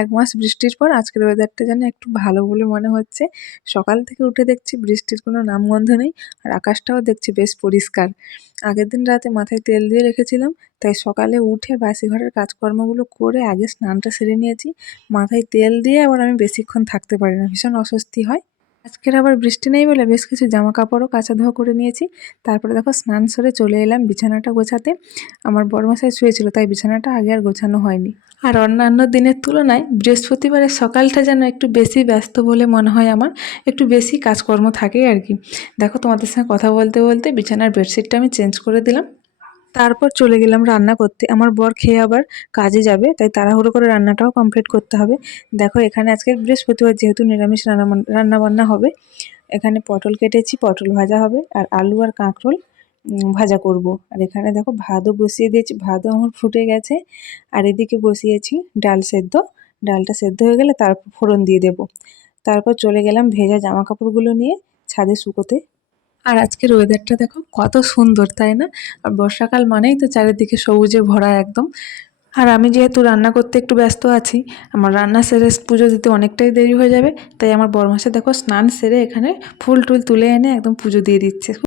এক মাস বৃষ্টির পর আজকের ওয়েদারটা যেন একটু ভালো বলে মনে হচ্ছে। সকাল থেকে উঠে দেখছি বৃষ্টির কোনো নামগন্ধ নেই, আর আকাশটাও দেখছি বেশ পরিষ্কার। আগের দিন রাতে মাথায় তেল দিয়ে রেখেছিলাম, তাই সকালে উঠে বাসি ঘরের কাজকর্মগুলো করে আগে স্নানটা সেরে নিয়েছি। মাথায় তেল দিয়ে আবার আমি বেশিক্ষণ থাকতে পারি না, ভীষণ অস্বস্তি হয়। আজকের আবার বৃষ্টি নেই বলে বেশ কিছু জামা কাপড়ও কাচা ধোয়া করে নিয়েছি। তারপরে দেখো স্নান সেরে চলে এলাম বিছানাটা গোছাতে। আমার বড়মশাই শুয়েছিল, তাই বিছানাটা আগে আর গোছানো হয়নি। আর অন্যান্য দিনের তুলনায় বৃহস্পতিবারের সকালটা যেন একটু বেশি ব্যস্ত বলে মনে হয় আমার। একটু বেশি কাজকর্ম থাকে আর কি। দেখো তোমাদের সঙ্গে কথা বলতে বলতে বিছানার বেডশিটটা আমি চেঞ্জ করে দিলাম। তারপর চলে গেলাম রান্না করতে। আমার বর খেয়ে আবার কাজে যাবে, তাই তাড়াহুড়ো করে রান্নাটাও কমপ্লিট করতে হবে। দেখো এখানে আজকে বৃহস্পতিবার যেহেতু নিরামিষ রান্না বান্না হবে। এখানে পটল কেটেছি, পটল ভাজা হবে, আর আলু আর কাঁকরোল ভাজা করব। আর এখানে দেখো ভাতও বসিয়ে দিয়েছি, ভাতও আমার ফুটে গেছে। আর এদিকে বসিয়েছি ডাল সেদ্ধ। ডালটা সেদ্ধ হয়ে গেলে তারপর ফোড়ন দিয়ে দেব। তারপর চলে গেলাম ভেজা জামা কাপড়গুলো নিয়ে ছাদে শুকোতে। আর আজকের ওয়েদারটা দেখো কত সুন্দর, তাই না? আর বর্ষাকাল মানেই তো চারিদিকে সবুজে ভরা একদম। আর আমি যেহেতু রান্না করতে একটু ব্যস্ত আছি, আমার রান্না সেরে পুজো দিতে অনেকটাই দেরি হয়ে যাবে, তাই আমার বরমাসে দেখো স্নান সেরে এখানে ফুল টুল তুলে এনে একদম পুজো দিয়ে দিচ্ছে।